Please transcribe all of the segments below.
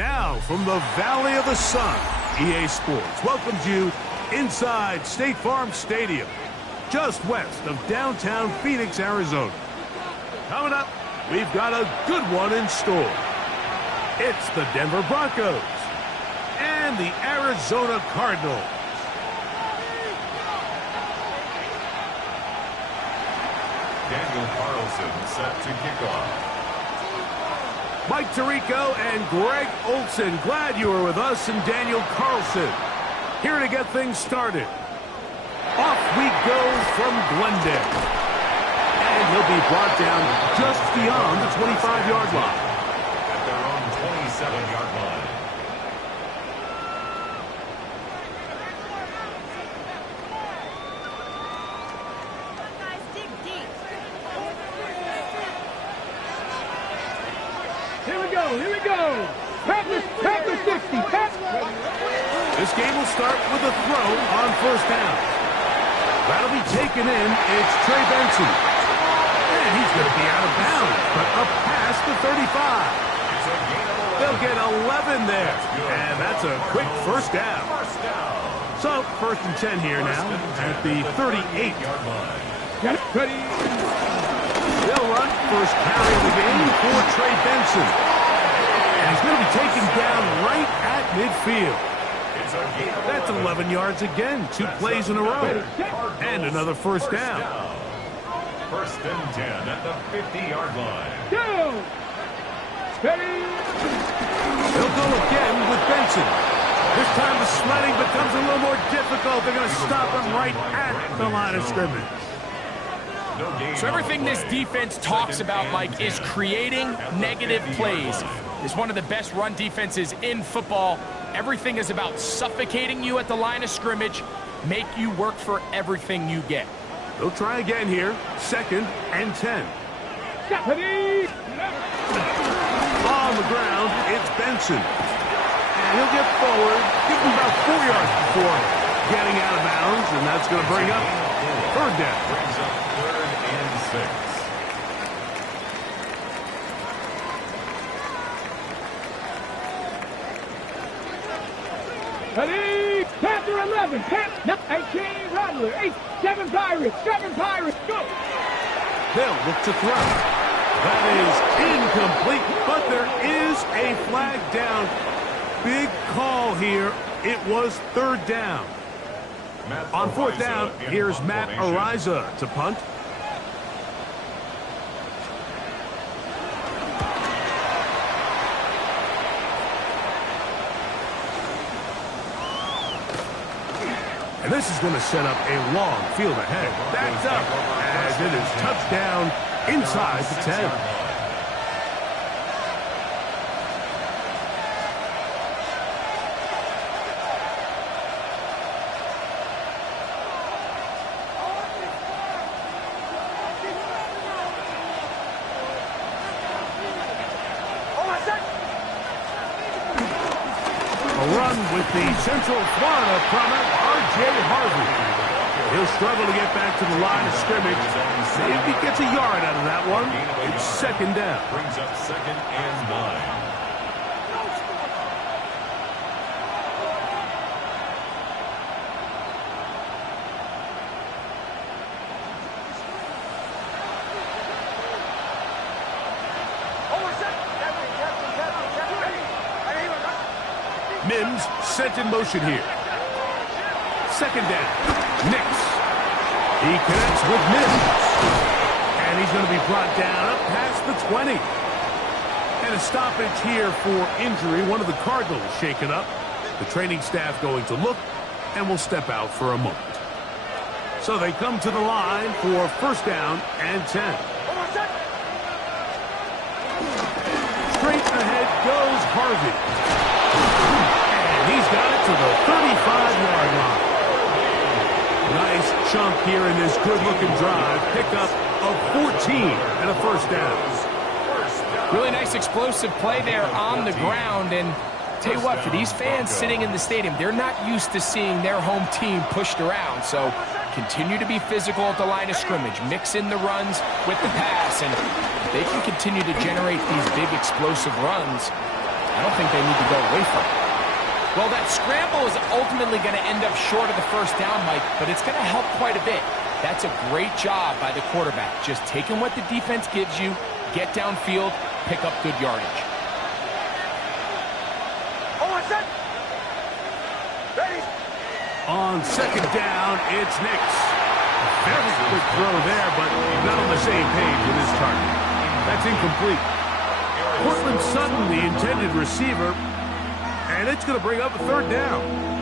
Now, from the Valley of the Sun, EA Sports welcomes you inside State Farm Stadium, just west of downtown Phoenix, Arizona. Coming up, we've got a good one in store. It's the Denver Broncos and the Arizona Cardinals. Daniel Carlson set to kick off. Mike Tirico and Greg Olson, glad you were with us, and Daniel Carlson here to get things started. Off we go from Glendale. And he'll be brought down just beyond the 25-yard line. At their own 27-yard line. Here we go. Packers 60. This game will start with a throw on first down. That'll be taken in. It's Trey Benson. And he's going to be out of bounds, but up past the 35. They'll get 11 there. And that's a quick first down. So, first and 10 here now at the 38-yard line. Got it. Ready. They'll run first carry of the game for Trey Benson. And he's going to be taken down right at midfield. That's 11 yards again. 2 plays in a row. And another first down. First and 10 at the 50-yard line. Go. Steady. They'll go again with Benson. This time the sledding becomes a little more difficult. They're going to stop him right at the line of scrimmage. So everything this defense talks about, Mike, is creating negative plays. It's one of the best run defenses in football. Everything is about suffocating you at the line of scrimmage, make you work for everything you get. They'll try again here. Second and 10. On the ground, it's Benson. And he'll get forward, give him about 4 yards before getting out of bounds, and that's going to bring up third down. Brings up 3rd and 6. Ready. Panther 11. 18 Rattler. 7 Pirates. 7 Pirates. Go. They'll look to throw. That is incomplete, but there is a flag down. Big call here. It was third down. On fourth down, here's Matt Ariza to punt. And this is going to set up a long field ahead. Backed up as it is touchdown inside the 10. Run with the Central Florida prominent R.J. Harvey. He'll struggle to get back to the line of scrimmage. If he gets a yard out of that one, it's second down. Brings up 2nd and 9. Mims sent in motion here. Second down. Nix. He connects with Mims. And he's going to be brought down up past the 20. And a stoppage here for injury. One of the Cardinals shaken up. The training staff going to look and will step out for a moment. So they come to the line for first down and 10. Straight ahead goes Harvey. He's got it to the 35-yard line. Nice chunk here in this good-looking drive. Pickup of 14 and a first down. Really nice explosive play there on the ground. And tell you what, for these fans sitting in the stadium, they're not used to seeing their home team pushed around. So continue to be physical at the line of scrimmage. Mix in the runs with the pass. And if they can continue to generate these big explosive runs, I don't think they need to go away from it. Well, that scramble is ultimately going to end up short of the first down, Mike, but it's going to help quite a bit. That's a great job by the quarterback. Just taking what the defense gives you, get downfield, pick up good yardage. On second down, it's Nix. Very quick throw there, but not on the same page with his target. That's incomplete. Cortland Sutton, the intended receiver, and it's going to bring up a third down.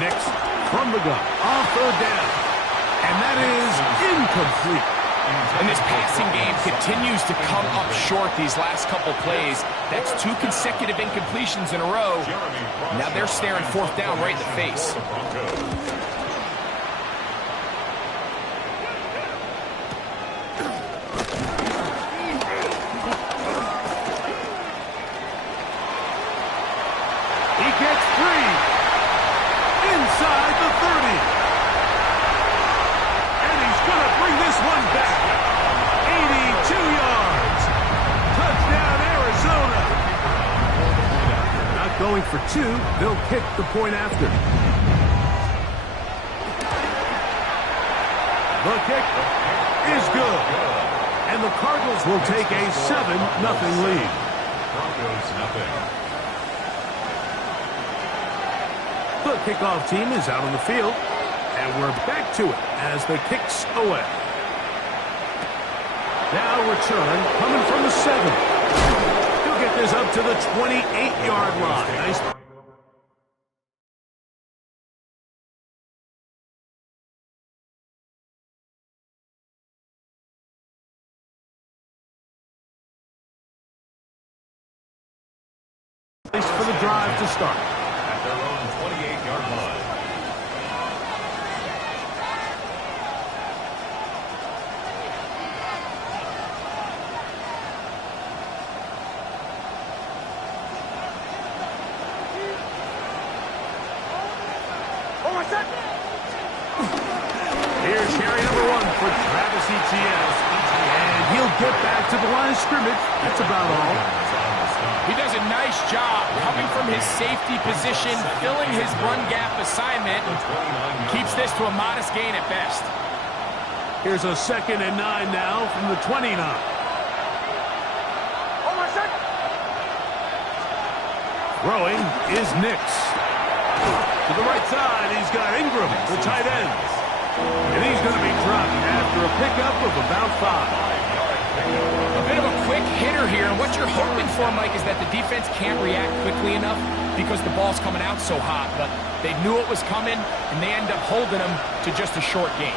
Nix from the gun on third down, and that is incomplete. And this passing game continues to come up short these last couple plays. That's 2 consecutive incompletions in a row. Now they're staring fourth down right in the face. He gets free inside the 30. And he's going to bring this one back. 82 yards. Touchdown, Arizona. Not going for 2. They'll kick the point after. The kick is good. And the Cardinals will take a 7-0 lead. Broncos nothing. The kickoff team is out on the field, and we're back to it as the kick's away. Now return coming from the 7. He'll get this up to the 28-yard line. Nice. Place for the drive to start. At their own 28-yard line. Here's carry number 1 for Travis Etienne. And he'll get back to the line of scrimmage. That's about all. He does a nice job coming from his safety position, filling his run gap assignment, keeps this to a modest gain at best. Here's a 2nd and 9 now from the 29. Throwing is Nix. To the right side, he's got Ingram, the tight end. And he's going to be dropped after a pickup of about 5. A bit of a quick hitter here, and what you're hoping for, Mike, is that the defense can't react quickly enough because the ball's coming out so hot. But they knew it was coming, and they end up holding them to just a short gain.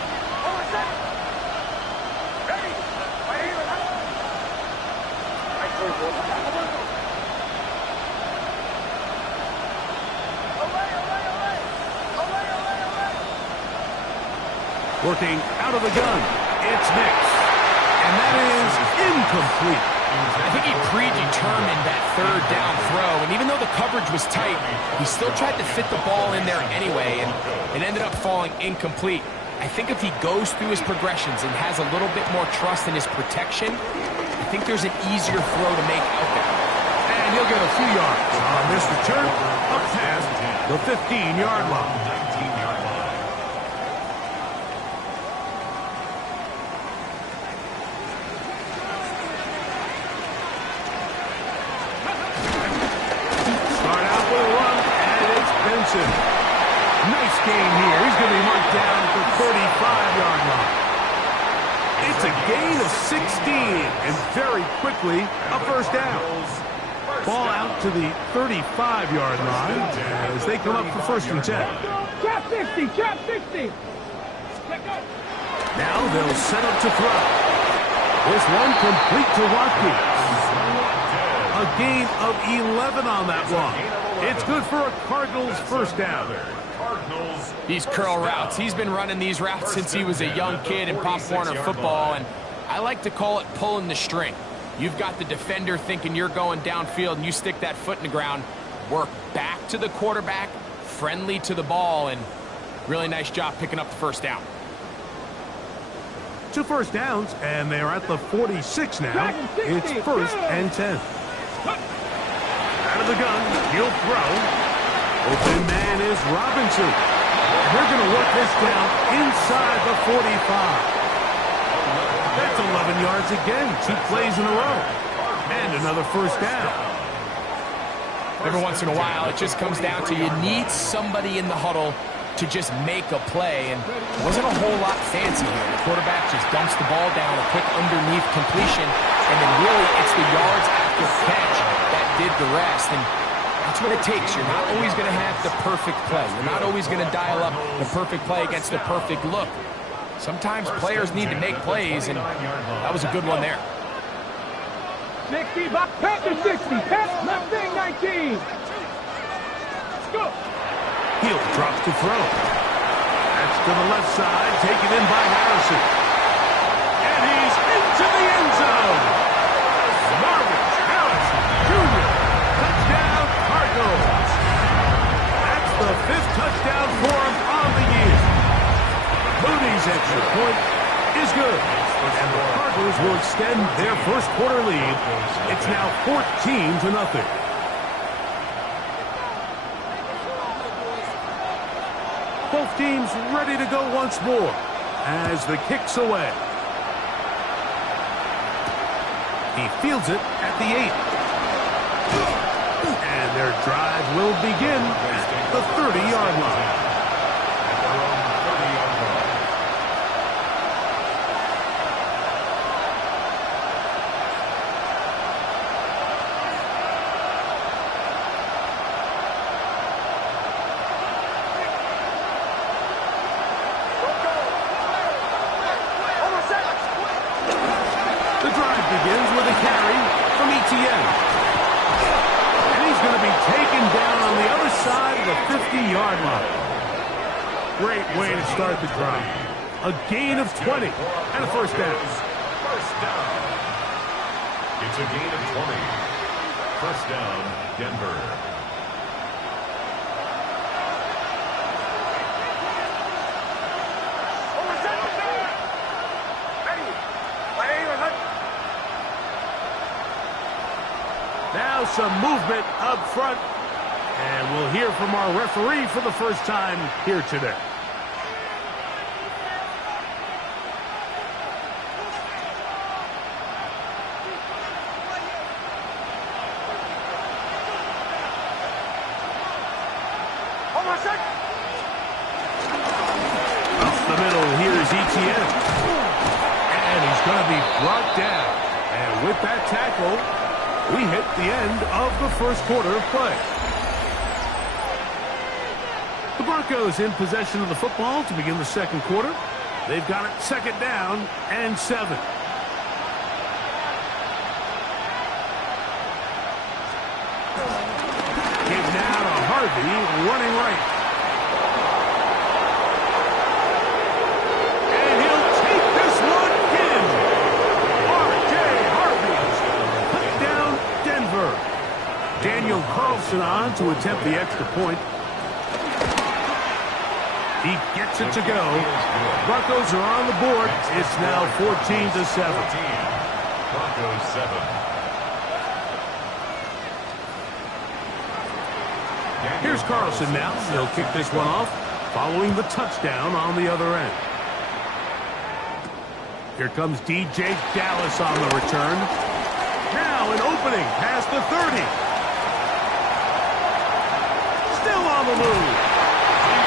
Working out of the gun, it's Nix. And that is incomplete. I think he predetermined that third down throw, and even though the coverage was tight, he still tried to fit the ball in there anyway, and it ended up falling incomplete. I think if he goes through his progressions and has a little bit more trust in his protection, I think there's an easier throw to make out there. And he'll get a few yards on this return up past the 15-yard line. Nice game here. He's going to be marked down at the 35-yard line. It's a gain of 16, and very quickly, a first down. Ball out to the 35-yard line as they come up for 1st and 10. Trap 60, trap 60. Now they'll set up to throw. This one complete to Watkins. A gain of 11 on that one. It's good for a Cardinals first down. Cardinals. These curl routes. He's been running these routes since he was a young kid in Pop Warner football, and I like to call it pulling the string. You've got the defender thinking you're going downfield, and you stick that foot in the ground, work back to the quarterback, friendly to the ball, and really nice job picking up the first down. 2 first downs, and they're at the 46 now. It's 1st and 10. Out of the gun, he'll throw. Open man is Robinson. They're going to work this down inside the 45. That's 11 yards again, 2 plays in a row. And another first down. Every once in a while, it just comes down to you need somebody in the huddle to just make a play, and it wasn't a whole lot fancy here. The quarterback just dumps the ball down, a quick underneath completion, and then really it's the yards after catch that did the rest, and that's what it takes. You're not always going to have the perfect play. You're not always going to dial up the perfect play against the perfect look. Sometimes players need to make plays, and that was a good one there. 60, Panther 60, left wing 19. Let's go. Heel drops to throw. That's to the left side, taken in by Harrison. And he's into the end zone. Marvin Harrison Jr. Touchdown, Cardinals. That's the 5th touchdown for him on the year. Moody's extra point is good. And the Cardinals will extend their first quarter lead. It's now 14-0. Both teams ready to go once more as the kick's away. He fields it at the 8. And their drive will begin at the 30-yard line. Begins with a carry from Etienne. And he's going to be taken down on the other side of the 50-yard line. Great way to start the drive. A gain of 20 and a first down. First down. It's a gain of 20. First down, Denver. Now some movement up front, and we'll hear from our referee for the first time here today. Up the middle, here's Etienne. And he's going to be brought down. And with that tackle, we hit the end of the first quarter of play. The Broncos in possession of the football to begin the second quarter. They've got it 2nd down and 7. Give now to Harvey, running right. And he'll take this one in. R.J. Harvey. Touchdown, Denver. Daniel Carlson on to attempt the extra point. He gets it to go. Broncos are on the board. It's now 14-7. Broncos 7. Here's Carlson now. He'll kick this one off, following the touchdown on the other end. Here comes DJ Dallas on the return. Now an opening past the 30. Still on the move.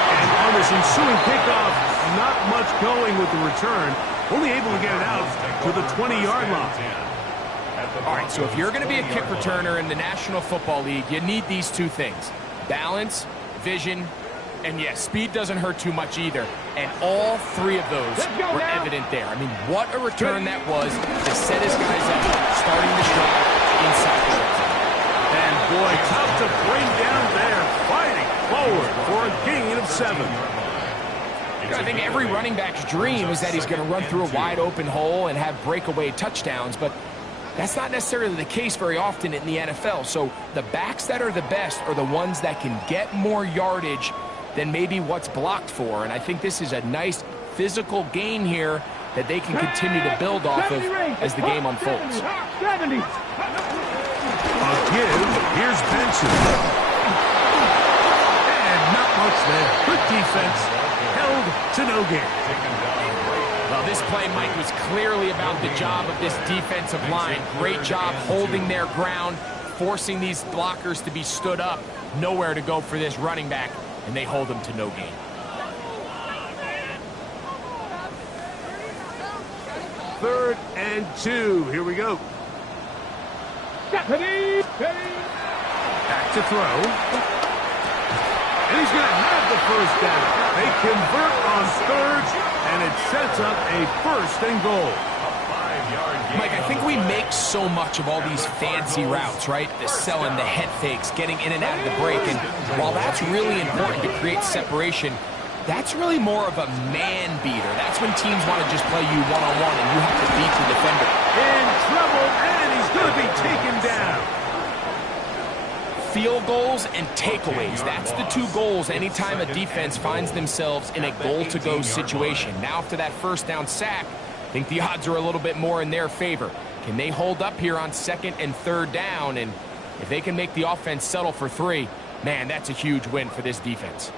And on this ensuing kickoff, not much going with the return. Only able to get it out to the 20-yard line. All right, so if you're going to be a kick returner in the National Football League, you need these two things. Balance, vision, and yes, speed doesn't hurt too much either. And all three of those were evident there. I mean, what a return that was to set his guys up, starting the drive inside the red zone. And boy, tough to bring down there, fighting forward for a gain of 7. I think every running back's dream is that he's going to run through a wide open hole and have breakaway touchdowns, but that's not necessarily the case very often in the NFL. So the backs that are the best are the ones that can get more yardage than maybe what's blocked for. And I think this is a nice physical gain here that they can continue to build off of as the game unfolds. 70. A give. Here's Benson. And not much there. Good defense. Held to no gain. Well, this play, Mike, was clearly about the job of this defensive line. Great job holding their ground, forcing these blockers to be stood up. Nowhere to go for this running back, and they hold him to no gain. Third and 2. Here we go. Back to throw. And he's going to have the first down. They convert on third, and it sets up a 1st and goal. Mike, I think we make so much of all these fancy routes, right? The selling, the head fakes, getting in and out of the break. And while that's really important to create separation, that's really more of a man beater. That's when teams want to just play you one-on-one and you have to beat the defender. In trouble, and he's going to be taken down. Field goals and takeaways. That's the 2 goals anytime a defense finds themselves in a goal-to-go situation. Now after that 1st down sack, I think the odds are a little bit more in their favor. Can they hold up here on 2nd and 3rd down? And if they can make the offense settle for 3, man, that's a huge win for this defense.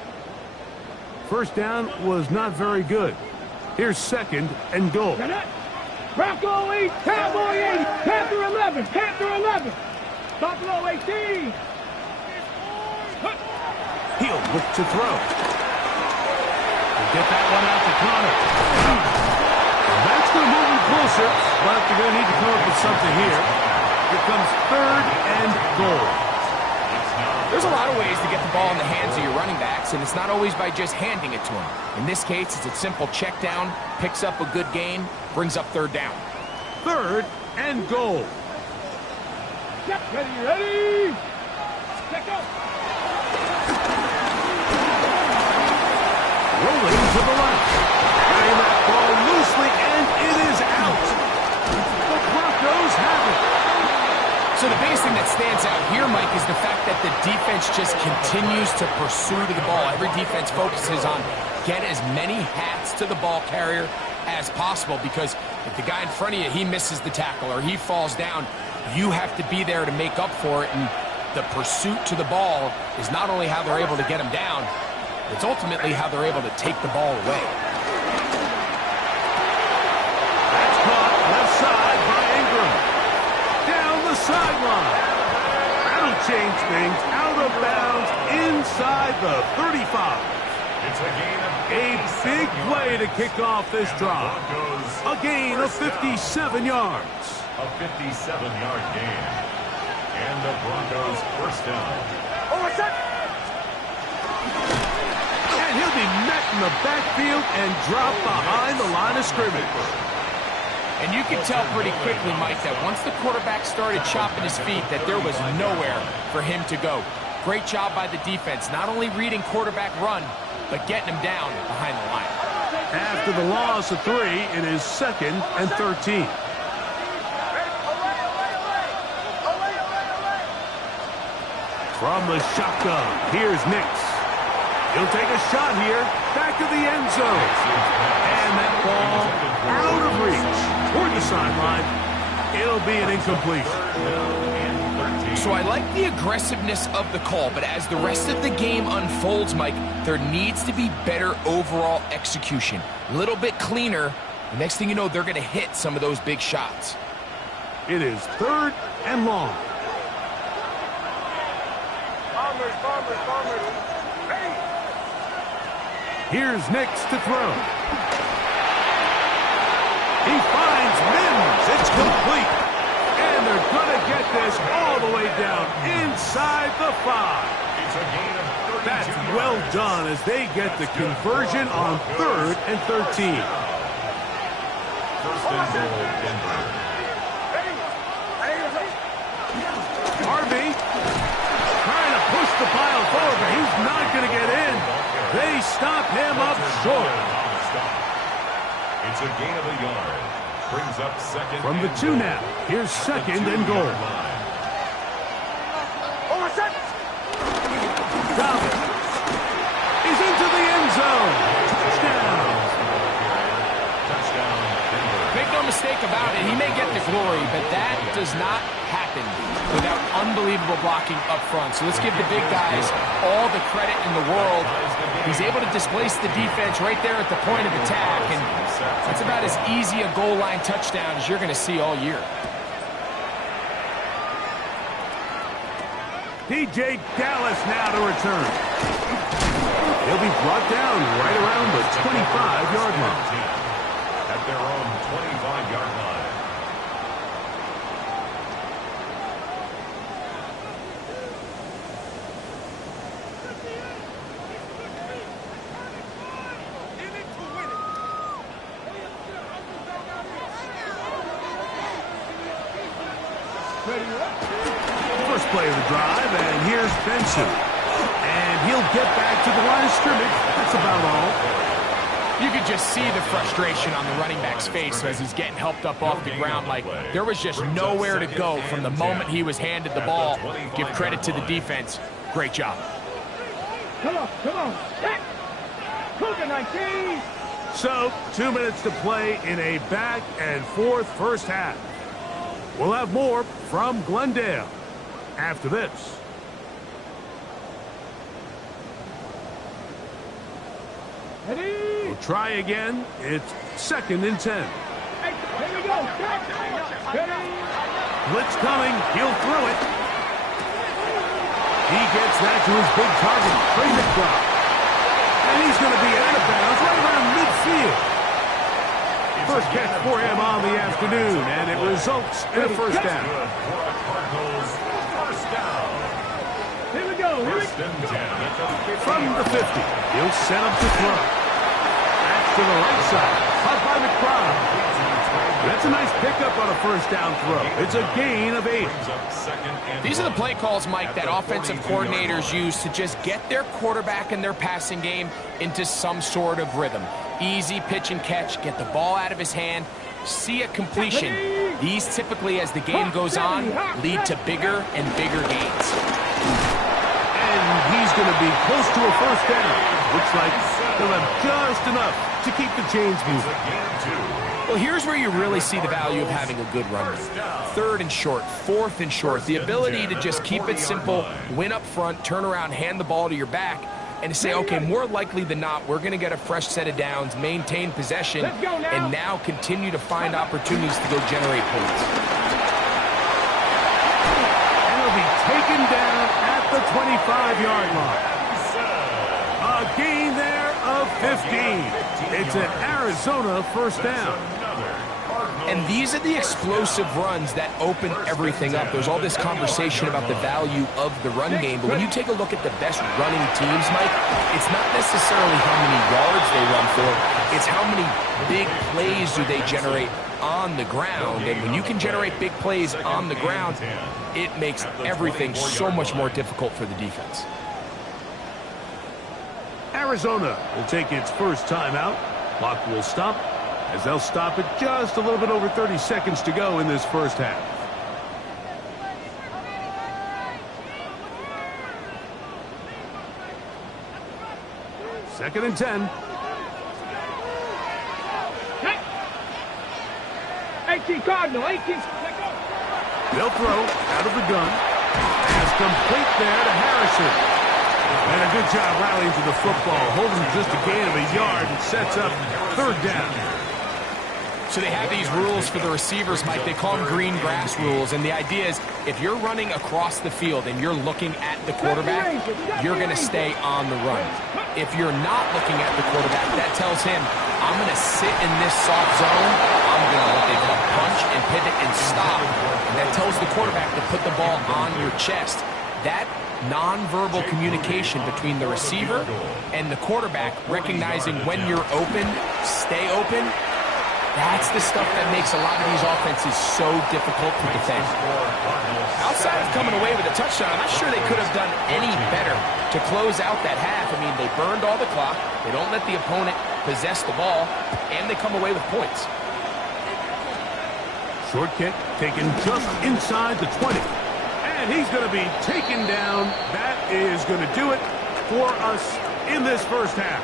1st down was not very good. Here's 2nd and goal. Bronco 8, Cowboy 80, Panther 11, Panther 11, Buffalo 18. He'll look to throw. He'll get that one out to Connor. That's going to move him closer, but they're going to need to come up with something here. Here comes 3rd and goal. There's a lot of ways to get the ball in the hands of your running backs, and it's not always by just handing it to them. In this case, it's a simple check down, picks up a good gain, brings up 3rd down. 3rd and goal. Ready. Check up. Rolling to the left. Carrying that ball loosely, and it is out. The Broncos have it. So the biggest thing that stands out here, Mike, is the fact that the defense just continues to pursue the ball. Every defense focuses on get as many hats to the ball carrier as possible, because if the guy in front of you, he misses the tackle or he falls down, you have to be there to make up for it. And the pursuit to the ball is not only how they're able to get him down, it's ultimately how they're able to take the ball away. That's caught left side by Ingram. Down the sideline. That'll change things. Out of bounds inside the 35. It's a gain of A big play to kick off this drive. A gain of 57 yards. A 57-yard gain. And the Broncos 1st down. And he'll be met in the backfield and dropped behind the line of scrimmage. And you can tell pretty quickly, Mike, that once the quarterback started chopping his feet, that there was nowhere for him to go. Great job by the defense, not only reading quarterback run, but getting him down behind the line. After the loss of 3, it is 2nd and 13. From the shotgun, here's Nix. He'll take a shot here, back of the end zone. And that ball out of reach toward the sideline. It'll be an incompletion. So I like the aggressiveness of the call, but as the rest of the game unfolds, Mike, there needs to be better overall execution. A little bit cleaner. The next thing you know, they're going to hit some of those big shots. It is 3rd and long. Here's Nix to throw. He finds Mims. It's complete. And they're going to get this all the way down inside the 5. It's a gain of 32 That's yards. well done as they get the conversion on 3rd and 13. 1st and goal, Denver. Harvey trying to push the pile forward, but he's not going to get in. They stop him up short. It's a gain of a yard. Brings up second. From the 2 now. Here's second and goal. Dobbins is into the end zone. Touchdown. Make no mistake about it, he may get the glory, but that does not happen without unbelievable blocking up front. So let's give the big guys all the credit in the world. He's able to displace the defense right there at the point of attack, and that's about as easy a goal line touchdown as you're going to see all year. DJ Dallas now to return. He'll be brought down right around the 25-yard line. At their own 25-yard line. First play of the drive, and here's Benson. And he'll get back to the line of scrimmage. That's about all. You could just see the frustration on the running back's face as he's getting helped up off the ground. Like, there was just nowhere to go from the moment he was handed the ball. Give credit to the defense. Great job. Come on. Back. Cougar 19. So, 2 minutes to play in a back and forth first half. We'll have more from Glendale after this. Ready? We'll try again. It's second and 10. Hey, here we go. Ready? Blitz coming. He'll throw it. He gets that to his big target. Brings it drop. And he's going to be out of bounds right around midfield. First catch for him on the afternoon, and it results in a first down. Cardinals, first down. Here we go. First and 10. From the 50, he'll set up to throw. That's to the right side. Caught by McBride. That's a nice pickup on a first down throw. It's a gain of 8. These are the play calls, Mike, that offensive coordinators use to just get their quarterback and their passing game into some sort of rhythm. Easy pitch and catch, get the ball out of his hand, see a completion. These typically, as the game goes on, lead to bigger and bigger gains. And he's going to be close to a first down. Looks like he'll have just enough to keep the chains moving. Well, here's where you really see the value of having a good run game. Third and short, fourth and short. The ability to just keep it simple, win up front, turn around, hand the ball to your back, and to say, okay, more likely than not, we're going to get a fresh set of downs, maintain possession, and now continue to find opportunities to go generate points. And he'll be taken down at the 25-yard line. A gain there of 15. It's an Arizona first down. And these are the explosive runs that open everything up. There's all this conversation about the value of the run game, but when you take a look at the best running teams, Mike, it's not necessarily how many yards they run for, it's how many big plays do they generate on the ground. And when you can generate big plays on the ground, it makes everything so much more difficult for the defense. Arizona will take its first timeout. Clock will stop as they'll stop it just a little bit over 30 seconds to go in this first half. Second and 10. 18 Cardinal, 18. They'll throw out of the gun. Pass complete there to Harrison. And a good job rallying to the football, holding just a gain of a yard and sets up third down. So they have these rules for the receivers, Mike. They call them green grass rules. And the idea is if you're running across the field and you're looking at the quarterback, you're going to stay on the run. If you're not looking at the quarterback, that tells him, I'm going to sit in this soft zone. I'm going to let it punch and pivot and stop. And that tells the quarterback to put the ball on your chest. That nonverbal communication between the receiver and the quarterback, recognizing when you're open, stay open, that's the stuff that makes a lot of these offenses so difficult to defend. Outside of coming away with a touchdown, I'm not sure they could have done any better to close out that half. I mean, they burned all the clock. They don't let the opponent possess the ball, and they come away with points. Short kick taken just inside the 20. And he's going to be taken down. That is going to do it for us in this first half.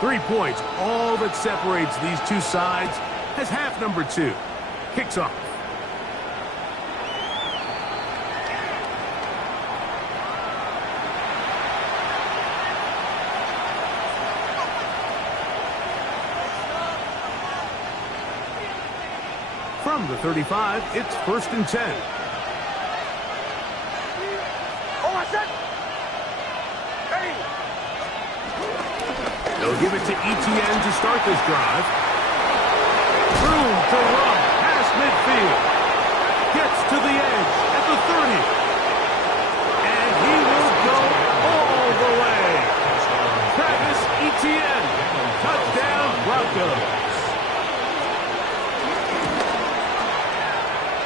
Three points, all that separates these two sides as half number 2 kicks off. From the 35, it's 1st and 10. They'll give it to ETN to start this drive. Room to run past midfield. Gets to the edge at the 30. And he will go all the way. Travis ETN. Touchdown, Broncos.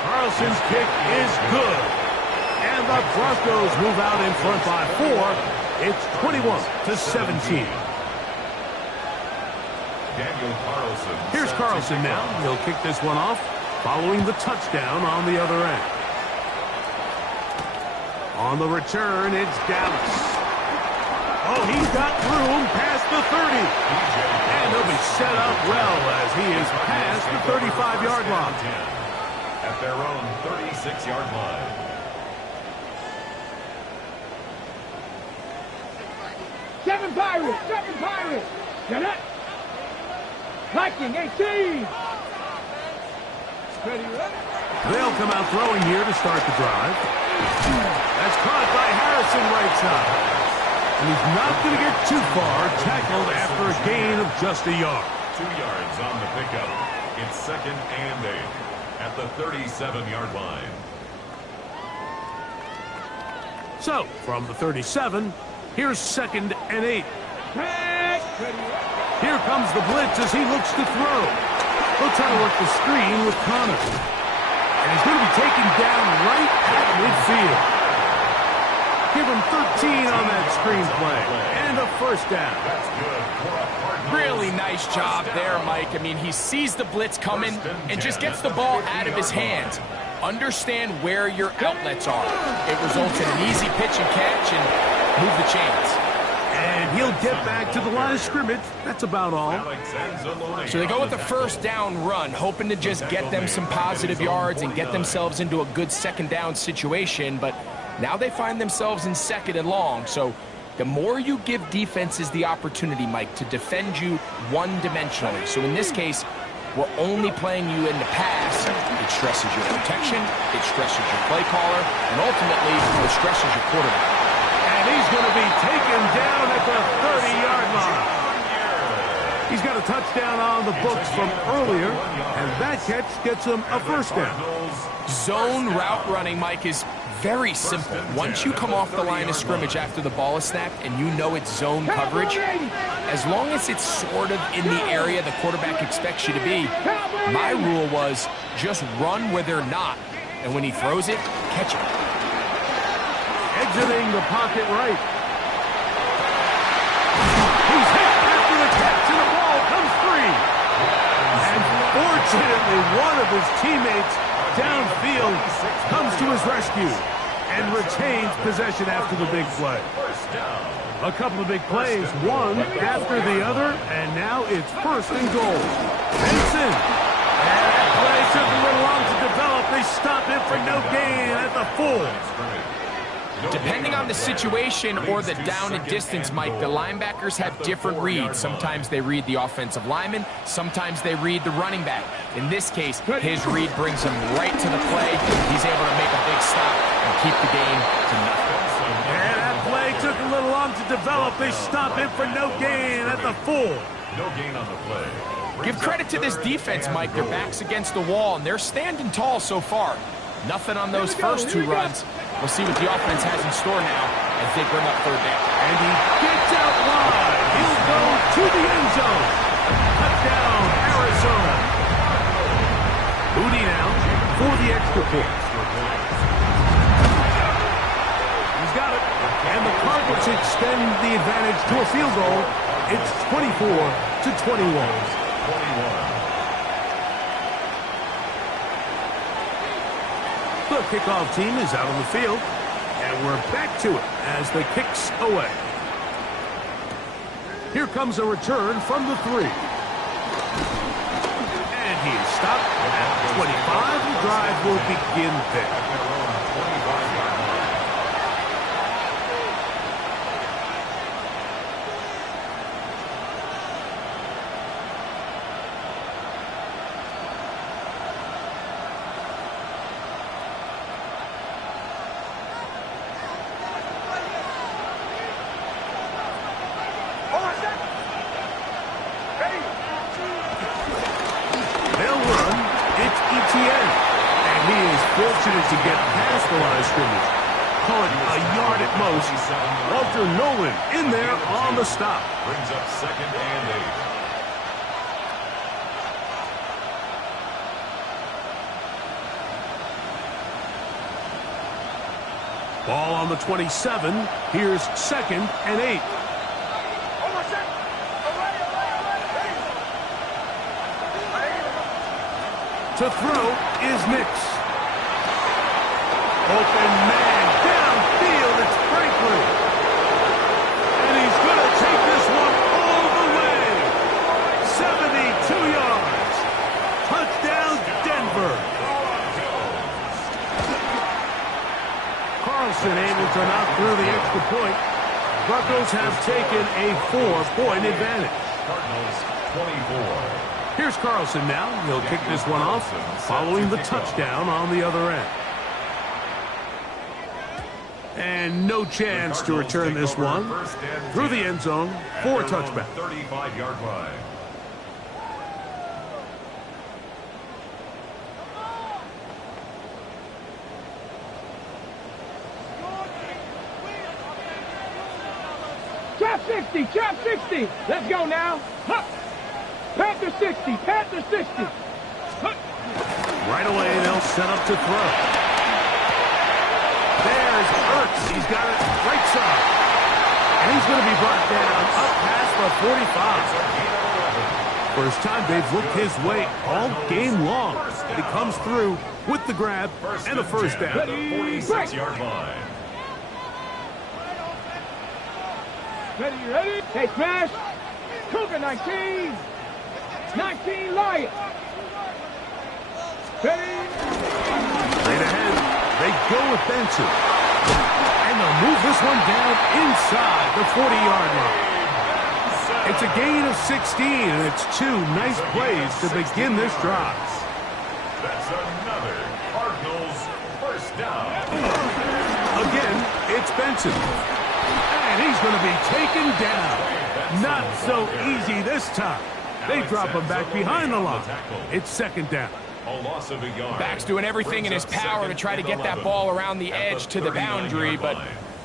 Carlson's kick is good. And the Broncos move out in front by 4. It's 21-17. Here's Carlson now. He'll kick this one off, following the touchdown on the other end. On the return, it's Dallas. Oh, he's got room past the 30. And he'll be set up well as he is past the 35-yard line. At their own 36-yard line. Seven Pirates! Get it! Viking 18! They'll come out throwing here to start the drive. That's caught by Harrison right side. And he's not going to get too far, tackled after a gain of just a yard. 2 yards on the pickup. It's 2nd and 8 at the 37-yard line. So, from the 37, here's 2nd and 8. Here comes the blitz as he looks to throw. He'll try to work the screen with Connor. And he's going to be taken down right at midfield. Give him 13 on that screen play. And a first down. That's good. Really nice job there, Mike. I mean, he sees the blitz coming and just gets the ball out of his hands. Understand where your outlets are. It results in an easy pitch and catch and move the chains. And he'll get back to the line of scrimmage. That's about all. So they go with the first down run, hoping to just get them some positive yards and get themselves into a good second down situation. But now they find themselves in 2nd and long. So the more you give defenses the opportunity, Mike, to defend you one-dimensionally. So in this case, we're only playing you in the pass. It stresses your protection, it stresses your play caller, and ultimately it stresses your quarterback. And he's going to be taken down at the 30-yard line. He's got a touchdown on the books from earlier, and that catch gets him a first down. Zone route running, Mike, is very simple. Once you come off the line of scrimmage after the ball is snapped and you know it's zone coverage, as long as it's sort of in the area the quarterback expects you to be, my rule was just run where they're not, and when he throws it, catch it. Exiting the pocket right. He's hit after the catch, and the ball comes free. And fortunately, one of his teammates downfield comes to his rescue and retains possession after the big play. A couple of big plays, one after the other, and now it's 1st and goal. Benson. And that play took a little long to develop. They stop him for no gain at the 4. Depending on the situation or the down and distance, Mike, the linebackers have different reads. Sometimes they read the offensive lineman. Sometimes they read the running back. In this case, his read brings him right to the play. He's able to make a big stop and keep the game to nothing. And that play took a little long to develop. They stop him for no gain at the 4. No gain on the play. Give credit to this defense, Mike. Their back's against the wall, and they're standing tall so far. Nothing on those first 2 runs. We'll see what the offense has in store now as they bring up 3rd down. And he gets out wide. He'll go to the end zone. point. He's got it. And the Cardinals extend the advantage to a field goal. It's 24-21. The kickoff team is out on the field. And we're back to it as the kick's away. Here comes a return from the 3. And he is stopped at 25. The drive will begin there. Fortunate to get past the line of scrimmage. Call it a yard at most. Walter Nolan in there on the stop. Brings up 2nd and 8. Ball on the 27. Here's 2nd and 8. To throw is Nix. Open man downfield. It's Franklin. And he's going to take this one all the way. 72 yards. Touchdown, Denver. Carlson able to knock through the extra point. Broncos have taken a 4-point advantage. Cardinals 24. Here's Carlson now. He'll kick this one off following the touchdown on the other end. And no chance to return this one through the end zone for a touchback. 35-yard line. Trap 60, trap 60. Let's go now. Huh. Panther 60, Panther 60. Huh. Right away, they'll set up to throw. There's Ertz. He's got it right side. And he's going to be brought down up past the 45. First time they've looked his way all game long. He comes through with the grab and a first down. 46-yard line. Ready? Hey, smash. Cougar 19. 19 Lions. Ready? Straight ahead, they go with Benson. And they'll move this one down inside the 40-yard line. It's a gain of 16, and it's 2 nice plays to begin this drive. That's another Cardinals first down. Again, it's Benson. And he's going to be taken down. Not so easy this time. They drop him back behind the line. It's second down. A loss of a yard. Back's doing everything in his power to try to get that ball around the edge to the boundary, but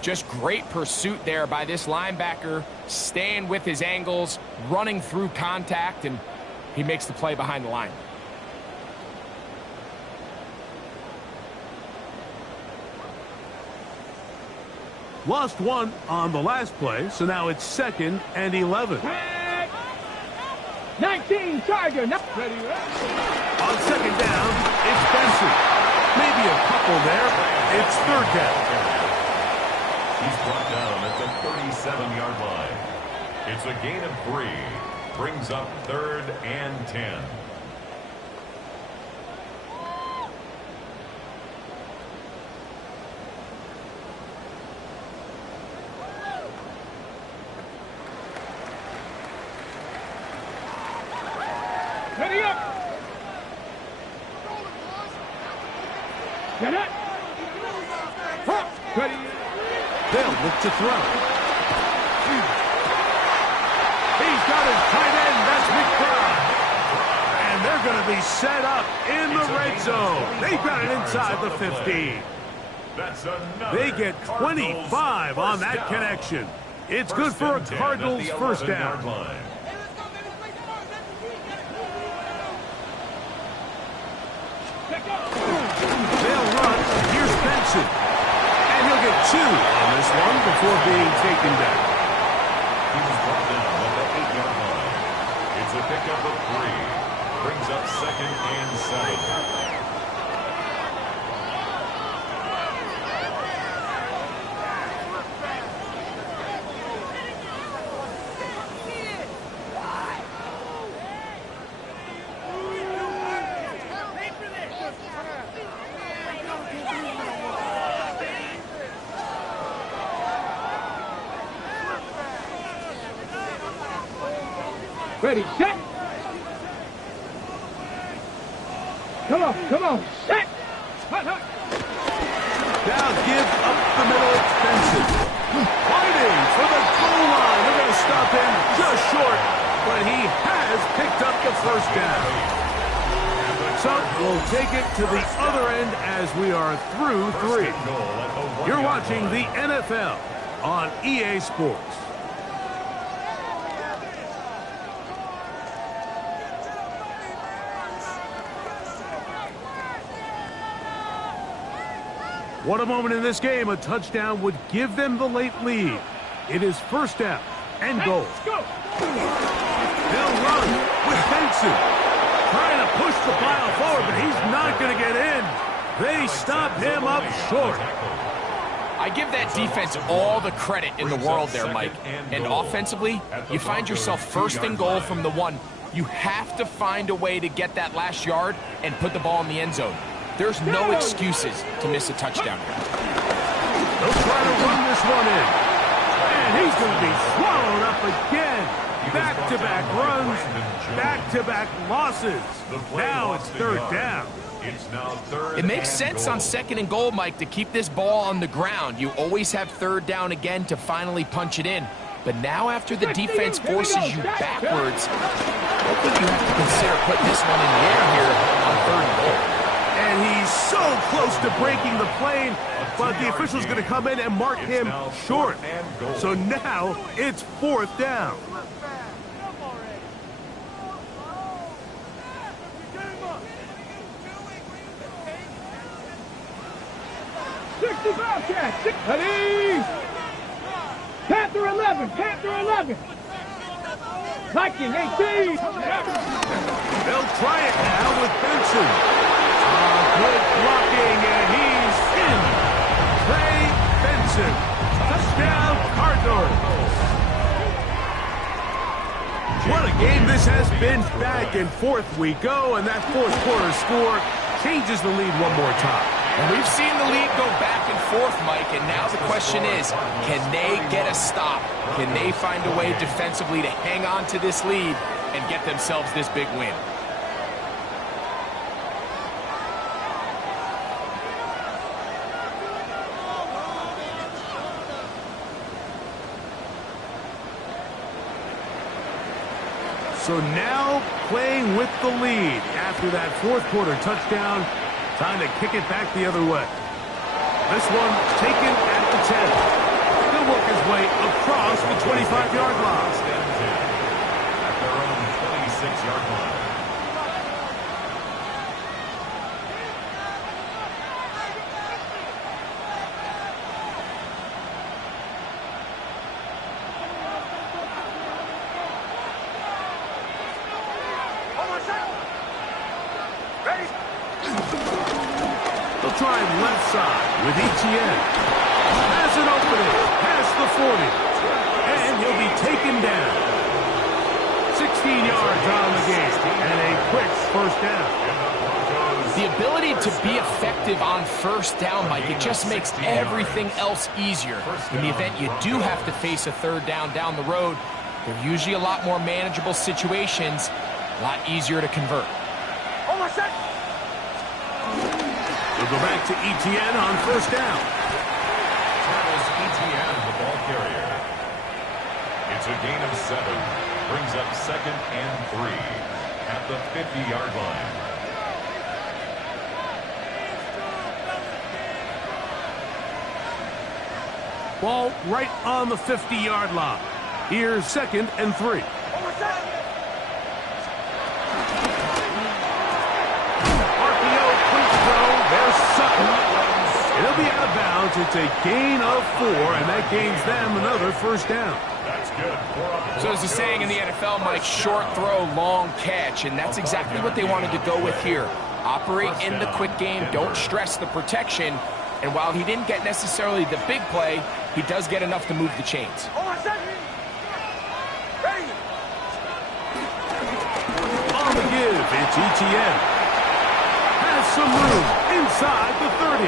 just great pursuit there by this linebacker, staying with his angles, running through contact, and he makes the play behind the line. Lost one on the last play, so now it's 2nd and 11. 19 Tiger. Ready? On second down, it's Benson. Maybe a couple there. It's third down. He's brought down at the 37-yard line. It's a gain of 3. Brings up 3rd and 10. Ready up. Get it. Huh. Ready. They'll look to throw. He's got his tight end. That's McBride. And they're going to be set up in the red zone. They got it inside the 15. They get 25 on that connection. It's good for a Cardinals first down. They'll Benson. And he'll get 2 on this one before being taken down. He was brought down at the 8-yard line. It's a pickup of 3. Brings up 2nd and 7. Ready, set. Come on, set. Hut, hut. Now give up the middle, it's Benson. Fighting for the goal line. They're going to stop him just short, but he has picked up the first down. So we'll take it to the other end as we are through 3. You're watching the NFL on EA Sports. What a moment in this game. A touchdown would give them the late lead. It is first down and goal. They'll run with Benson. Trying to push the pile forward, but he's not going to get in. They stop him up short. I give that defense all the credit in the world there, Mike. And offensively, you find yourself first and goal from the 1. You have to find a way to get that last yard and put the ball in the end zone. There's no excuses to miss a touchdown. They'll try to run this one in. And he's going to be swallowed up again. Back-to-back runs, back-to-back losses. Now it's 3rd down. It makes sense on 2nd and goal, Mike, to keep this ball on the ground. You always have 3rd down again to finally punch it in. But now after the defense forces you backwards, I think you have to consider putting this one in the air here on 3rd and goal. And he's so close to breaking the plane, but the official's going to come in and mark him short. So now it's 4th down. Ready? Panther 11, Panther 11. Viking 18. They'll try it now with Benson. Good blocking, and he's in. Trey Benson. Touchdown, Cardinals. What a game this has been. Back and forth we go, and that 4th quarter score changes the lead one more time. And we've seen the lead go back and forth, Mike, and now the question is, can they get a stop? Can they find a way defensively to hang on to this lead and get themselves this big win? So now playing with the lead after that 4th quarter touchdown. Time to kick it back the other way. This one taken at the 10. He'll work his way across the 25-yard line. At their own 26-yard line. They'll try left side with Etienne. Has an opening past the 40. And he'll be taken down. 16 yards on the game. And a quick first down. The ability to be effective on first down, Mike, it just makes everything else easier. In the event you do have to face a 3rd down down the road, they're usually a lot more manageable situations, a lot easier to convert. We'll go back to Etienne on first down. Travis Etienne, the ball carrier. It's a gain of 7. Brings up 2nd and 3 at the 50-yard line. Ball right on the 50-yard line. Here's 2nd and 3. RPO quick throw. There's Sutton. It'll be out of yards. It's a gain of 4, and that gains them another first down. That's good. So there's a saying in the NFL, Mike, short throw, long catch, and that's exactly what they wanted to go with here. Operate in the quick game, don't stress the protection, and while he didn't get necessarily the big play, he does get enough to move the chains. On the give, it's ETN. Has some room inside the 30.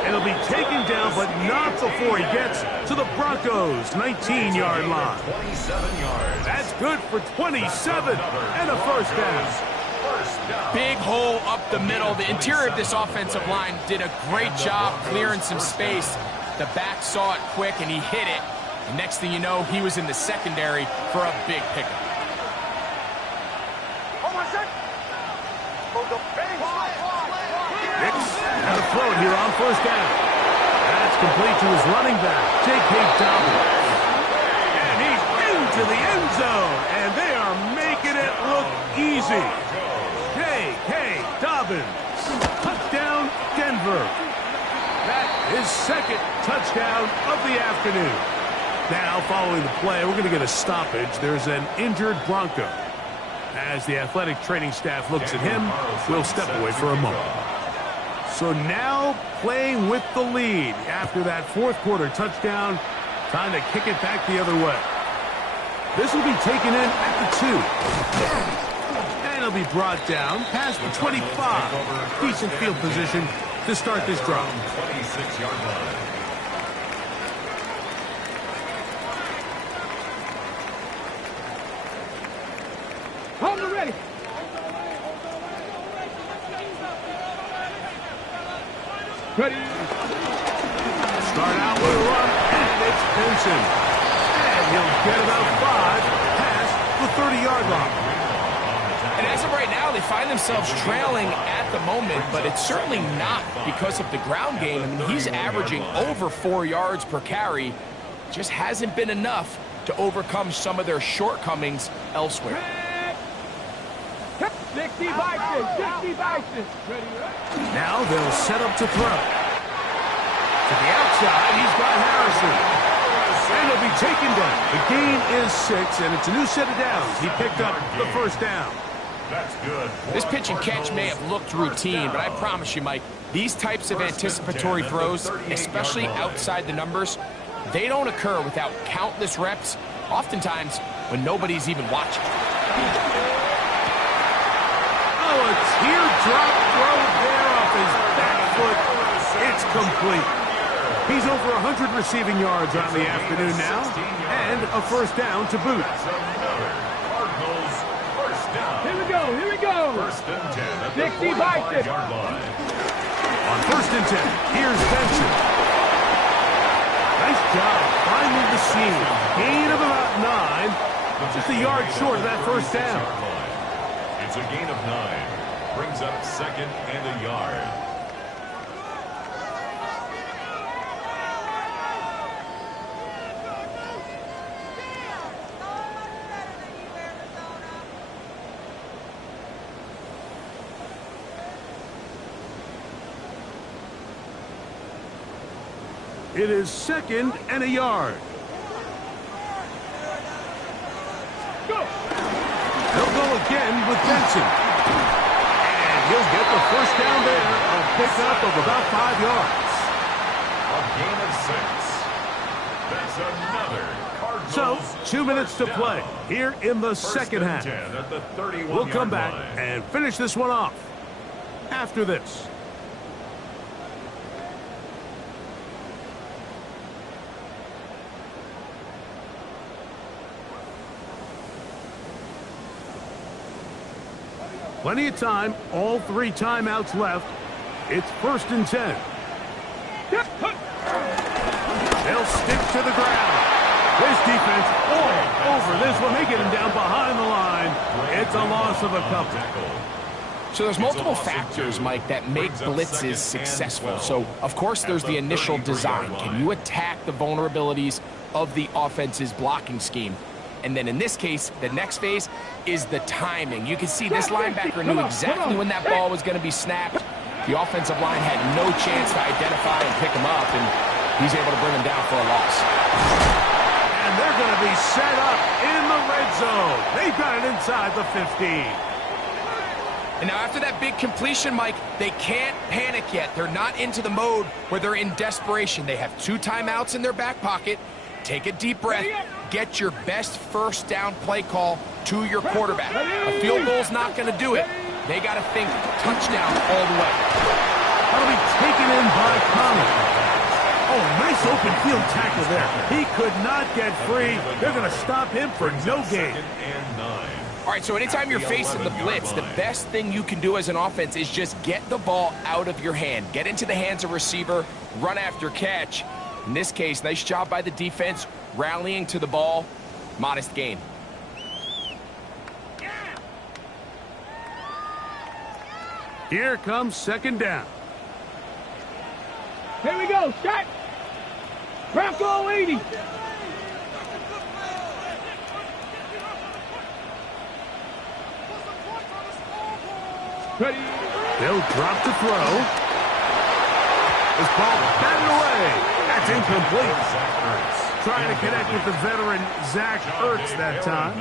And he'll be taken down, but not before he gets to the Broncos' 19-yard line. 27 yards. That's good for 27 and a first down. Big hole up the middle. The interior of this offensive line did a great job clearing some space. The back saw it quick, and he hit it. And next thing you know, he was in the secondary for a big pickup. And a throw here on first down. That's complete to his running back, J.K. Dobbins. And he's into the end zone, and they are making it look easy. J.K. Dobbins. Touchdown, Denver. That is second touchdown of the afternoon. Now, following the play, we're going to get a stoppage. There's an injured Bronco. As the athletic training staff looks at him, we'll step away for a moment. So now playing with the lead after that fourth quarter touchdown, time to kick it back the other way. This will be taken in at the 2. And it'll be brought down past the 25. Decent field position to start this drive. 26-yard line. Hold it ready. Ready. Start out with a run, and it's Benson. And he'll get about 5 past the 30-yard line. And as of right now, they find themselves trailing at the moment, but it's certainly not because of the ground game. I mean, he's averaging over 4 yards per carry. Just hasn't been enough to overcome some of their shortcomings elsewhere. 60 Bison, 60 Bison. Now they'll set up to throw. To the outside, he's got Harrison. And he'll be taken down. The gain is 6, and it's a new set of downs. He picked up the first down. That's good. This pitch and catch may have looked routine, but I promise you, Mike, these types of anticipatory throws, especially outside the numbers, they don't occur without countless reps, oftentimes when nobody's even watching. Oh, a teardrop throw there off his back foot. It's complete. He's over 100 receiving yards on the afternoon now, and a first down to boot. Cardinals first down. Here we go, here we go. First and 10 at 60 the Bison. 45-yard line. On first and 10, here's Benson. Nice job finding the seam. Gain of about 9. Just a yard short of that first down. It's a gain of 9. Brings up second and a yard. It is second and a yard. Go. He'll go again with Benson. And he'll get the first down there. A pickup of about 5 yards. A gain of 6. That's another Cardinals. So, 2 minutes to play here in the First second and half. 10 at the 31-yard We'll come back line. and finish this one off after this. Plenty of time, all 3 timeouts left. It's first and 10. They'll stick to the ground. This defense all over this one. They get him down behind the line. It's a loss of a couple. So there's multiple factors, Mike, that make blitzes successful. So, of course, there's the initial design. Can you attack the vulnerabilities of the offense's blocking scheme? And then in this case, the next phase is the timing. You can see this linebacker knew exactly when that ball was going to be snapped. The offensive line had no chance to identify and pick him up, and he's able to bring him down for a loss. And they're going to be set up in the red zone. They've got it inside the 15. And now after that big completion, Mike, they can't panic yet. They're not into the mode where they're in desperation. They have 2 timeouts in their back pocket. Take a deep breath. Get your best first down play call to your quarterback. A field goal's not going to do it. They got to think touchdown all the way. That'll be taken in by Connor. Oh, nice open field tackle there. He could not get free. They're going to stop him for no gain. All right, so anytime you're facing the blitz, the best thing you can do as an offense is just get the ball out of your hand. Get into the hands of receiver, run after catch. In this case, nice job by the defense, rallying to the ball. Modest gain. Here comes second down. Here we go, shot. Bronco 80. Ready. They'll drop to throw. This ball batted away. That's incomplete. Trying to connect with the veteran Zach Ertz that time.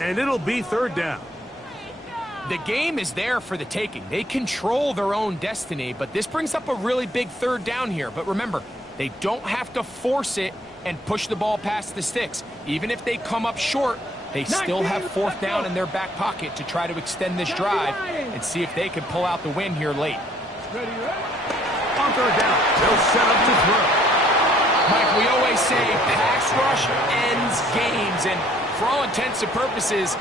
And it'll be third down. The game is there for the taking. They control their own destiny, but this brings up a really big third down here. But remember, they don't have to force it and push the ball past the sticks. Even if they come up short, they still have fourth down in their back pocket to try to extend this drive and see if they can pull out the win here late. On third down, they'll set up to throw. Mike, we always say pass rush ends games, and for all intents and purposes,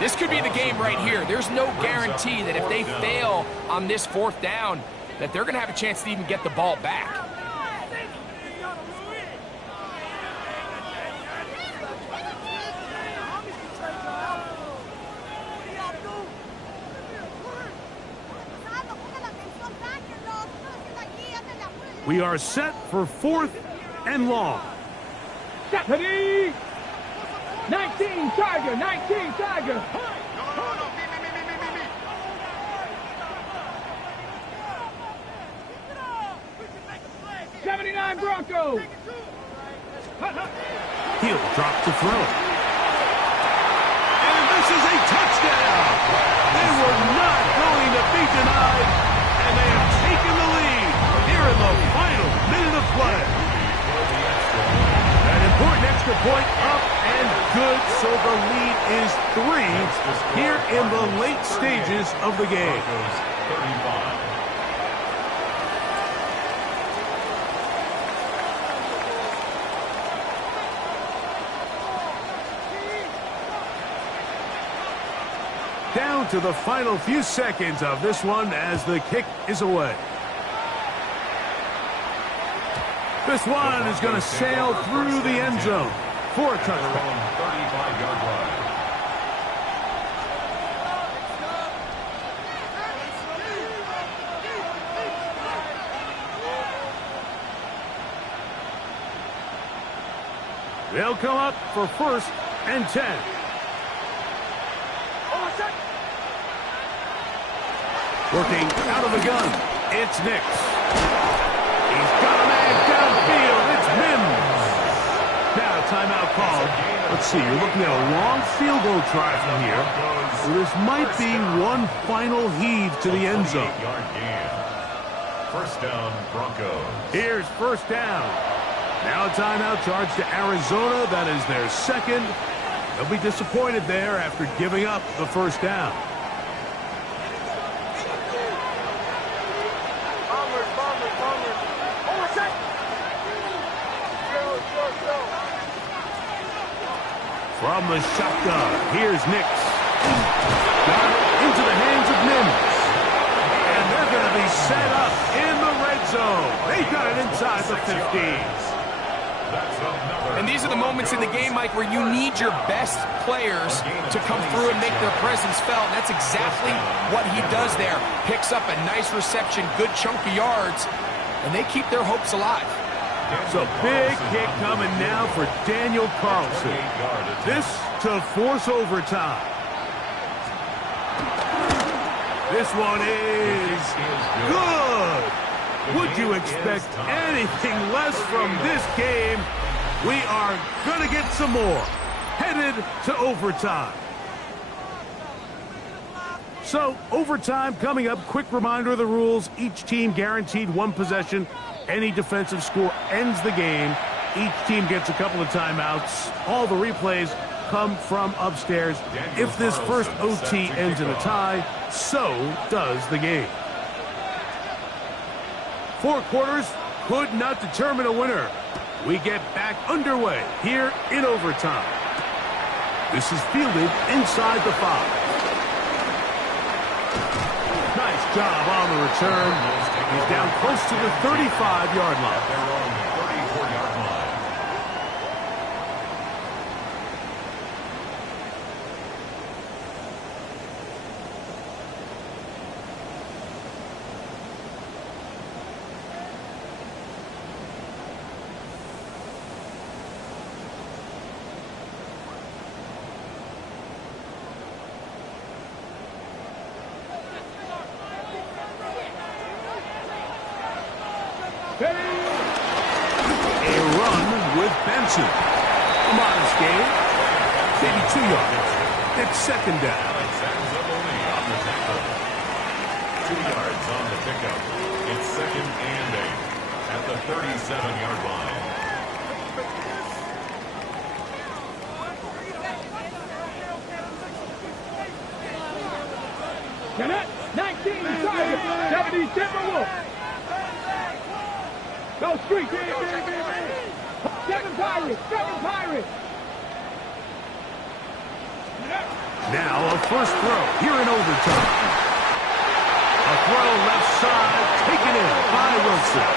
this could be the game right here. There's no guarantee that if they fail on this fourth down, that they're going to have a chance to even get the ball back. We are set for fourth and long. Ready. 19 Tiger, 19 Tiger. '79 Bronco. He'll drop to throw. And this is a touchdown. They were not going to be denied, and they have taken the lead here in the final minute of play. An important extra point up and good, so the lead is 3 here in the late stages of the game. Down to the final few seconds of this one as the kick is away. This one is going to sail through the end zone for a touchdown. 35-yard line. They'll come up for first and 10. Working out of the gun, it's Nix. He's got a man downfield. It's Mims. Now, timeout called. Let's see, you're looking at a long field goal try from here. So this might be one final heave to the end zone. 8-yard gain. First down, Broncos. Here's first down. Now a timeout charge to Arizona. That is their second. They'll be disappointed there after giving up the first down. From the shotgun, here's Nix. Got it into the hands of Mims. And they're going to be set up in the red zone. They got it inside the 15. And these are the moments in the game, Mike, where you need your best players to come through and make their presence felt. And that's exactly what he does there. Picks up a nice reception, good chunk of yards, and they keep their hopes alive. So big kick coming now for Daniel Carlson. This to force overtime. This one is good. Would you expect anything less from this game? We are going to get some more. Headed to overtime. So, overtime coming up. Quick reminder of the rules. Each team guaranteed one possession. Any defensive score ends the game. Each team gets a couple of timeouts. All the replays come from upstairs. If this first OT ends in a tie, so does the game. 4 quarters could not determine a winner. We get back underway here in overtime. This is fielded inside the 5. Nice job on the return. He's down close to the 35-yard line. Their own 34-yard line. A run with Benson. A modest gain. Maybe 2 yards. It's second down. Alexander on the tackle. 2 yards on the pickup. It's 2nd and 8 at the 37-yard line. Cannot. 19 target. 70 Timberwolves. Go street. 7 Pirates. 7 Pirates. Now a first throw here in overtime. A throw left side taken in by Wilson.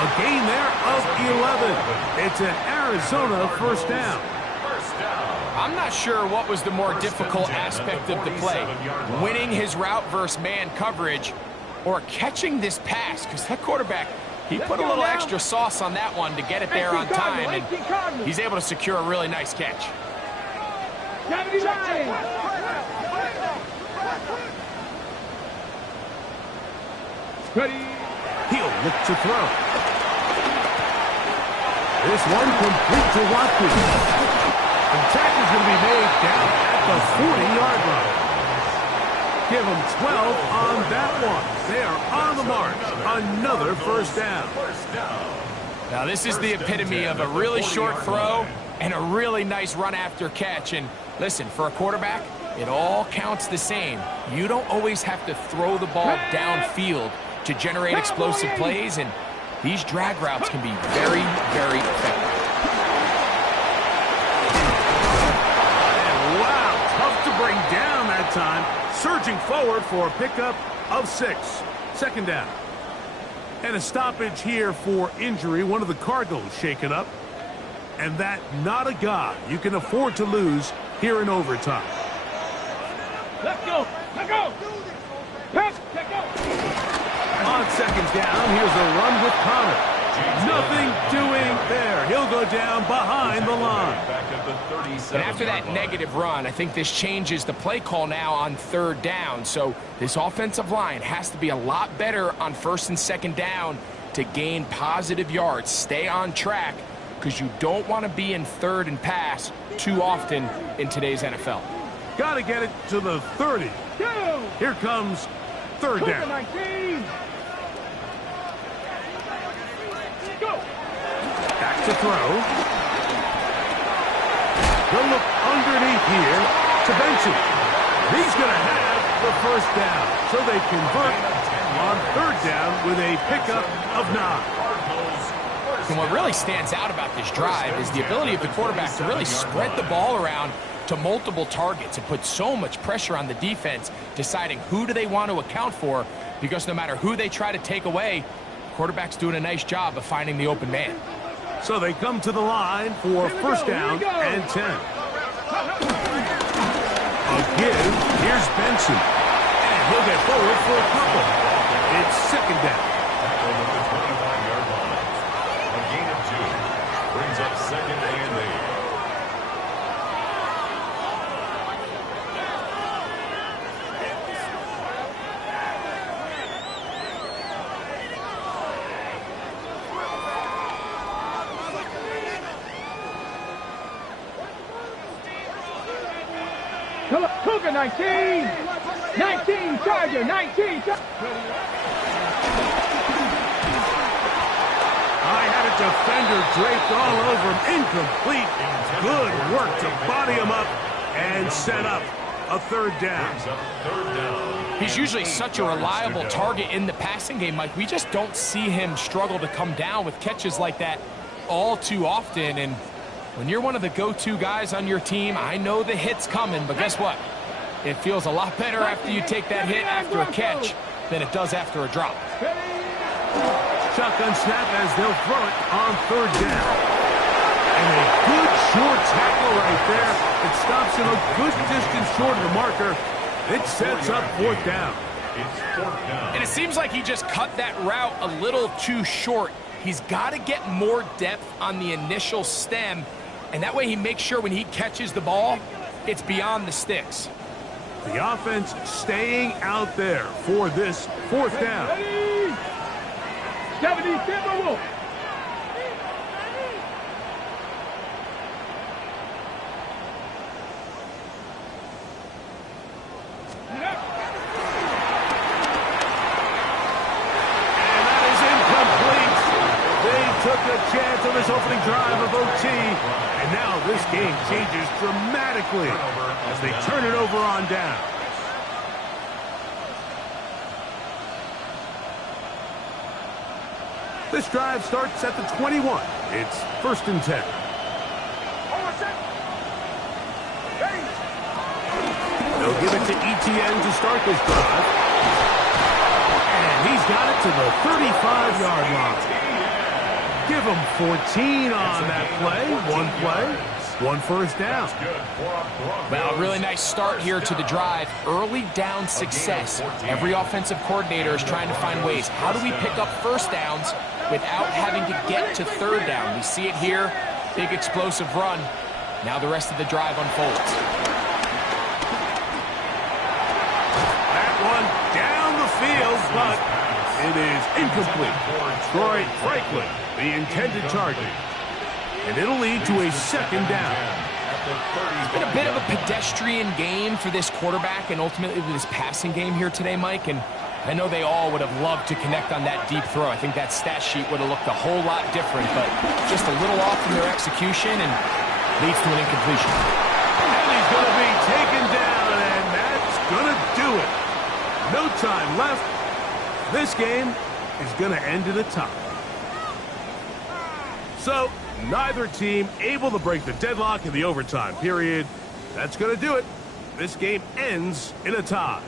A gain there of 11. It's an Arizona first down. I'm not sure what was the more difficult aspect of the play. Winning his route versus man coverage or catching this pass, because that quarterback, he put a little extra sauce on that one to get it there on time, and he's able to secure a really nice catch. He'll look to throw. This one complete to Watkins. The tackle's going to be made down at the 40-yard line. Give them 12 on that one. They are on the mark. Another first down. Now, this is the epitome of a really short throw and a really nice run after catch. And listen, for a quarterback, it all counts the same. You don't always have to throw the ball downfield to generate explosive plays, and these drag routes can be very, very effective. And wow, tough to bring down that time. Surging forward for a pickup of 6. Second down. And a stoppage here for injury. One of the Cardinals shaken up. And that not a guy you can afford to lose here in overtime. Let's go. Let's go. Let's go. On second down, here's a run with Connor. Nothing doing there. He'll go down behind the line. And after that negative run, I think this changes the play call now on third down. So this offensive line has to be a lot better on first and second down to gain positive yards. Stay on track, because you don't want to be in third and pass too often in today's NFL. Got to get it to the 30. Here comes third down. 19. Go. Back to throw. They'll look underneath here to Benson. He's going to have the first down. So they convert on third down with a pickup of 9. And what really stands out about this drive is the ability of the quarterback to really spread the ball around to multiple targets and put so much pressure on the defense, deciding who do they want to account for, because no matter who they try to take away, quarterback's doing a nice job of finding the open man. So they come to the line for first down and 10. Again, here's Benson. And he'll get forward for a couple. It's second down. A gain of 2 brings up 2nd and 8. Cougar 19. 19, Charger, 19. I had a defender draped all over him. Incomplete. Good work to body him up and set up a third down. He's usually such a reliable target in the passing game, Mike. We just don't see him struggle to come down with catches like that all too often. And when you're one of the go-to guys on your team, I know the hit's coming, but guess what? It feels a lot better after you take that hit after a catch than it does after a drop. Shotgun snap as they'll throw it on third down. And a good short tackle right there. It stops him a good distance short of the marker. It sets up fourth down. And it seems like he just cut that route a little too short. He's got to get more depth on the initial stem, and that way he makes sure when he catches the ball, it's beyond the sticks. The offense staying out there for this fourth down. 70 Timberwolves. Took a chance on this opening drive of OT, and now this game changes dramatically as they turn it over on down. This drive starts at the 21. It's 1st and 10. They'll give it to ETN to start this drive. And he's got it to the 35-yard line. Give him 14 on that play. One first down. Well, a really nice start here to the drive. Early down success. Every offensive coordinator is trying to find ways. How do we pick up first downs without having to get to third down? We see it here. Big explosive run. Now the rest of the drive unfolds. That one down the field, but it is incomplete. Troy Franklin, the intended target. And it'll lead to a second down. It's been a bit of a pedestrian game for this quarterback and ultimately this passing game here today, Mike. And I know they all would have loved to connect on that deep throw. I think that stat sheet would have looked a whole lot different, but just a little off in their execution and leads to an incompletion. And he's going to be taken down, and that's going to do it. No time left. This game is going to end in a tie. So, neither team able to break the deadlock in the overtime period. That's going to do it. This game ends in a tie.